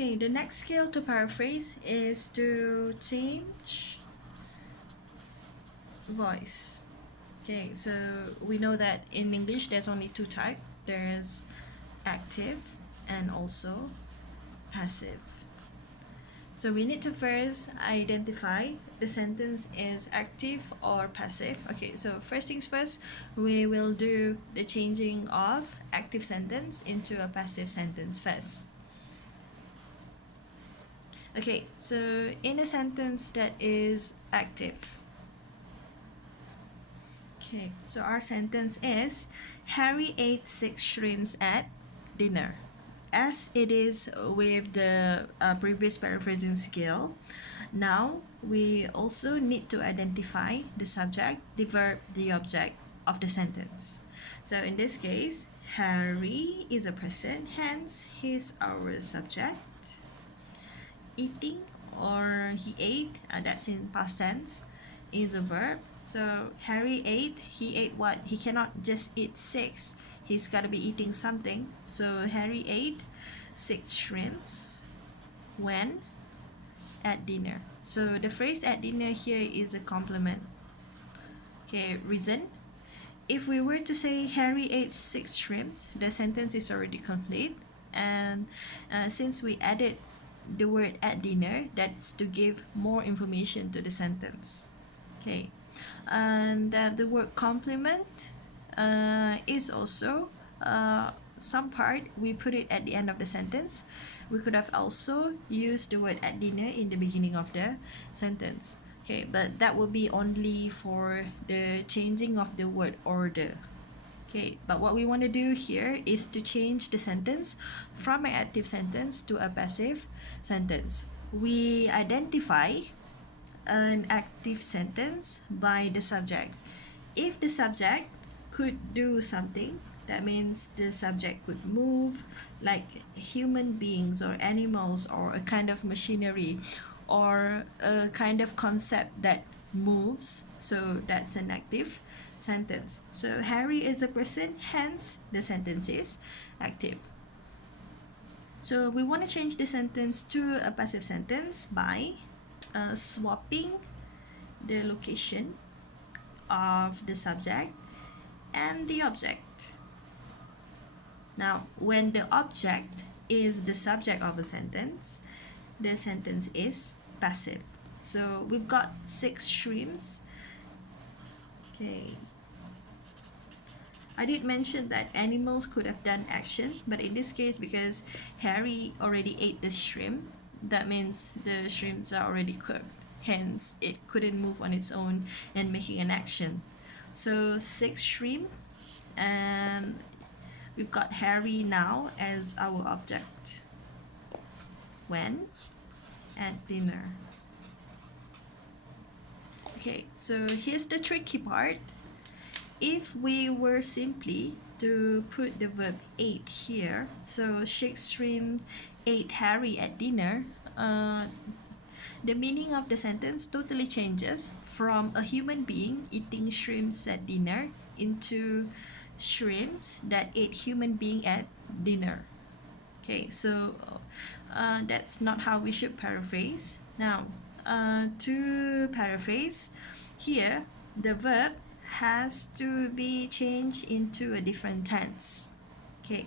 Okay, the next skill to paraphrase is to change voice. Okay, so we know that in English there's only two types. There's active and also passive. So we need to first identify the sentence is active or passive. Okay, so first things first, we will do the changing of active sentence into a passive sentence first. Okay, so in a sentence that is active. Okay, so our sentence is Harry ate 6 shrimps at dinner. As it is with the previous paraphrasing skill, now we also need to identify the subject, the verb, the object of the sentence. So in this case, Harry is a person, hence he's our subject. Eating or he ate, that's in past tense, is a verb. So Harry ate, he ate what? He cannot just eat 6. He's got to be eating something. So Harry ate 6 shrimps when? At dinner. So the phrase at dinner here is a complement. Okay, reason. If we were to say Harry ate 6 shrimps, the sentence is already complete. And since we added the word at dinner, that's to give more information to the sentence. Okay, and the word complement is also some part we put it at the end of the sentence. We could have also used the word at dinner in the beginning of the sentence. Okay, but that will be only for the changing of the word order. Okay, but what we want to do here is to change the sentence from an active sentence to a passive sentence. We identify an active sentence by the subject. If the subject could do something, that means the subject could move, like human beings or animals or a kind of machinery or a kind of concept that moves, so that's an active sentence. So Harry is a person, hence the sentence is active. So we want to change the sentence to a passive sentence by swapping the location of the subject and the object. Now, when the object is the subject of the sentence is passive. So we've got 6 shrimps. Okay. I did mention that animals could have done action, but in this case, because Harry already ate the shrimp, that means the shrimps are already cooked. Hence, it couldn't move on its own and making an action. So 6 shrimp, and we've got Harry now as our object. When? At dinner. Okay, so here's the tricky part. If we were simply to put the verb ate here, so 6 shrimp ate Harry at dinner, the meaning of the sentence totally changes from a human being eating shrimps at dinner into shrimps that ate human being at dinner. Okay, so that's not how we should paraphrase. Now, to paraphrase, here the verb has to be changed into a different tense. Okay,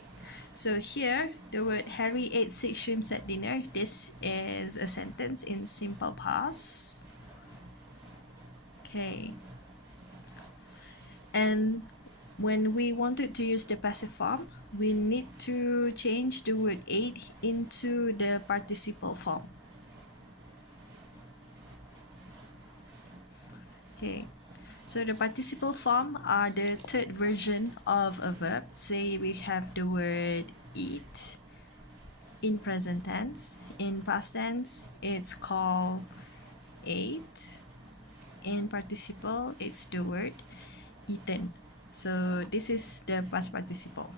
so here the word Harry ate 6 shrimps at dinner. This is a sentence in simple past. Okay, and when we wanted to use the passive form, we need to change the word ate into the participle form. Okay, so the participle form are the third version of a verb. Say we have the word eat in present tense. In past tense, it's called ate. In participle, it's the word eaten. So this is the past participle.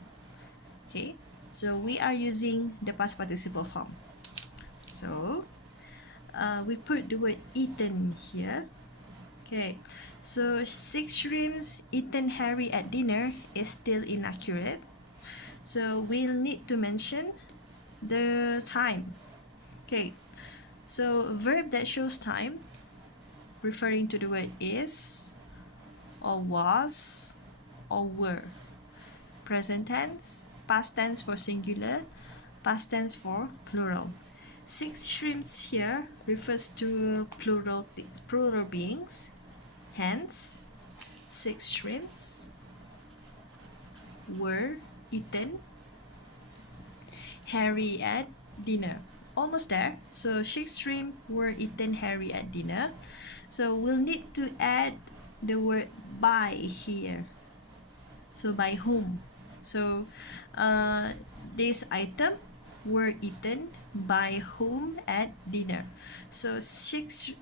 Okay, so we are using the past participle form. So we put the word eaten here. Okay, so 6 shrimps eaten Harry at dinner is still inaccurate. So we'll need to mention the time. Okay, so a verb that shows time referring to the word is or was or were. Present tense, past tense for singular, past tense for plural. 6 shrimps here refers to plural beings. Hence, 6 shrimps were eaten Harry at dinner. Almost there. So 6 shrimp were eaten Harry at dinner. So we'll need to add the word by here. So by whom? So this item were eaten by whom at dinner. So six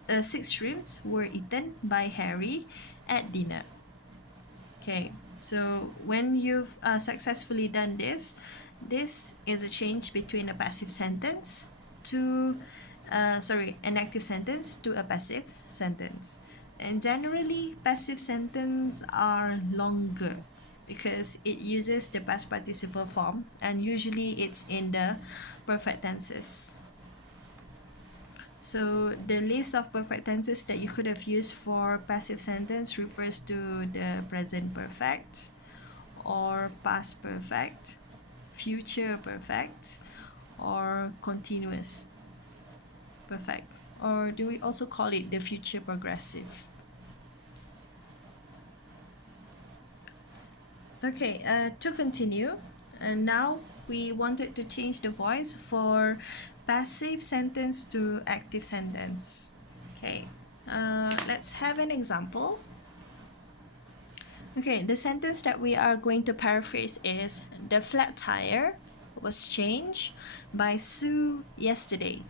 shrimps were eaten by Harry at dinner. Okay, so when you've successfully done this, this is a change between a passive sentence to an active sentence to a passive sentence. And generally, passive sentences are longer because it uses the past participle form, and usually it's in the perfect tenses. So the list of perfect tenses that you could have used for passive sentence refers to the present perfect or past perfect, future perfect, or continuous perfect, or do we also call it the future progressive? Okay, to continue, and now we wanted to change the voice for passive sentence to active sentence. Okay, let's have an example. Okay, the sentence that we are going to paraphrase is: the flat tire was changed by Sue yesterday.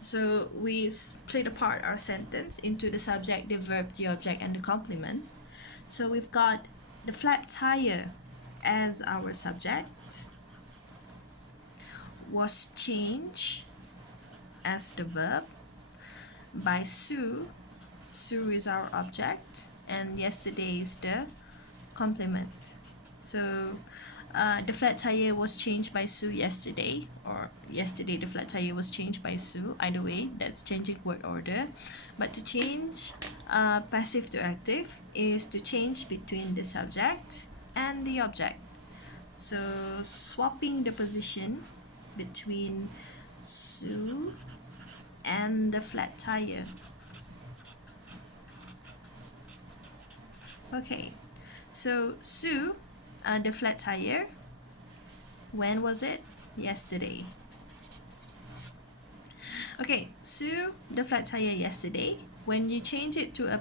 So we split apart our sentence into the subject, the verb, the object, and the complement. So we've got the flat tire as our subject, was changed as the verb, by Sue. Sue is our object, and yesterday is the complement. So the flat tire was changed by Sue yesterday, or yesterday the flat tire was changed by Sue. Either way, that's changing word order. But to change passive to active is to change between the subject and the object. So swapping the position between Sue and the flat tire. Okay, so Sue, the flat tire, when was it? Yesterday. Okay, Sue, the flat tire yesterday. When you change it to a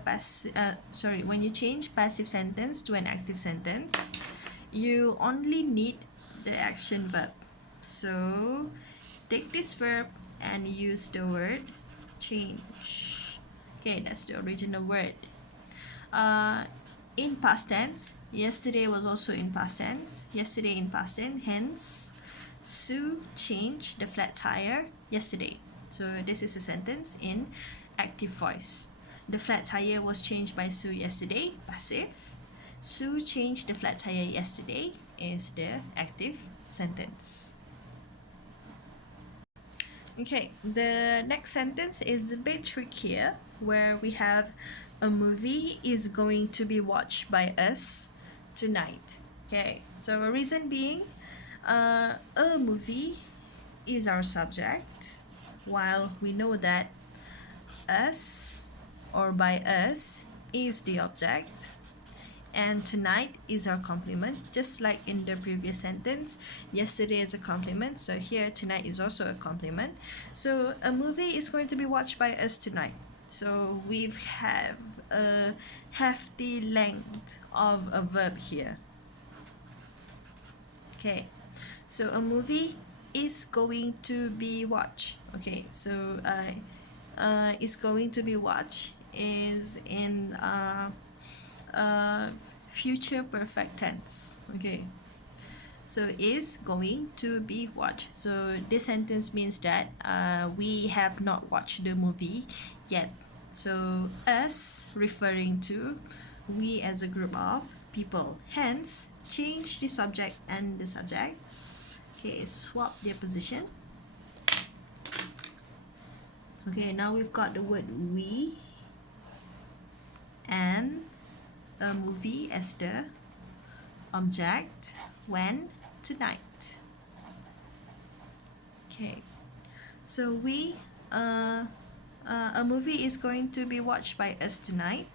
when you change passive sentence to an active sentence, you only need the action verb. So take this verb and use the word change. Okay, that's the original word. In past tense, yesterday was also in past tense. Yesterday in past tense, hence Sue changed the flat tire yesterday. So this is a sentence in active voice. The flat tire was changed by Sue yesterday, passive. Sue changed the flat tire yesterday is the active sentence. Okay, the next sentence is a bit trickier, where we have: a movie is going to be watched by us tonight. Okay, so a reason being, a movie is our subject, while we know that us or by us is the object, and tonight is our complement, just like in the previous sentence. Yesterday is a complement, so here tonight is also a complement. So a movie is going to be watched by us tonight. So we have a hefty length of a verb here. Okay, so a movie is going to be watched. Okay, so is going to be watched is in future perfect tense. Okay, so is going to be watched. So this sentence means that we have not watched the movie yet. So us referring to we as a group of people. Hence, change the subject and the subject. Okay, swap their position. Okay, now we've got the word we and a movie as the object. When? Tonight. Okay, so a movie is going to be watched by us tonight.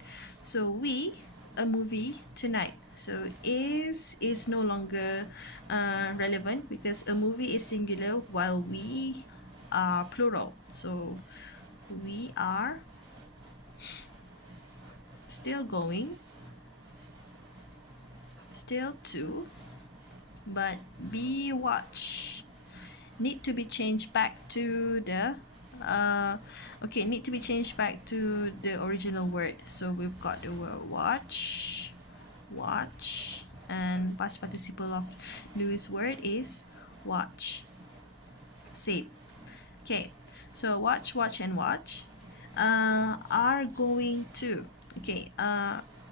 So we, a movie tonight. So is no longer relevant because a movie is singular while we are plural. So we are still going, still to, but be watch need to be changed back to the need to be changed back to the original word. So we've got the word watch, watch, and past participle of Louis' word is watch. Same. Okay, so watch, watch, and watch are going to. Okay,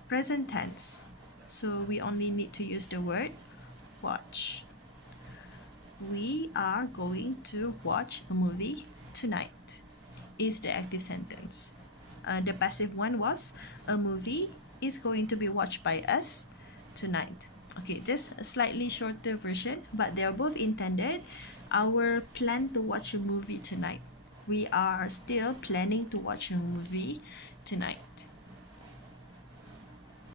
present tense. So we only need to use the word watch. We are going to watch a movie tonight is the active sentence. The passive one was a movie is going to be watched by us tonight. Okay, just a slightly shorter version, but they are both intended. Our plan to watch a movie tonight. We are still planning to watch a movie tonight.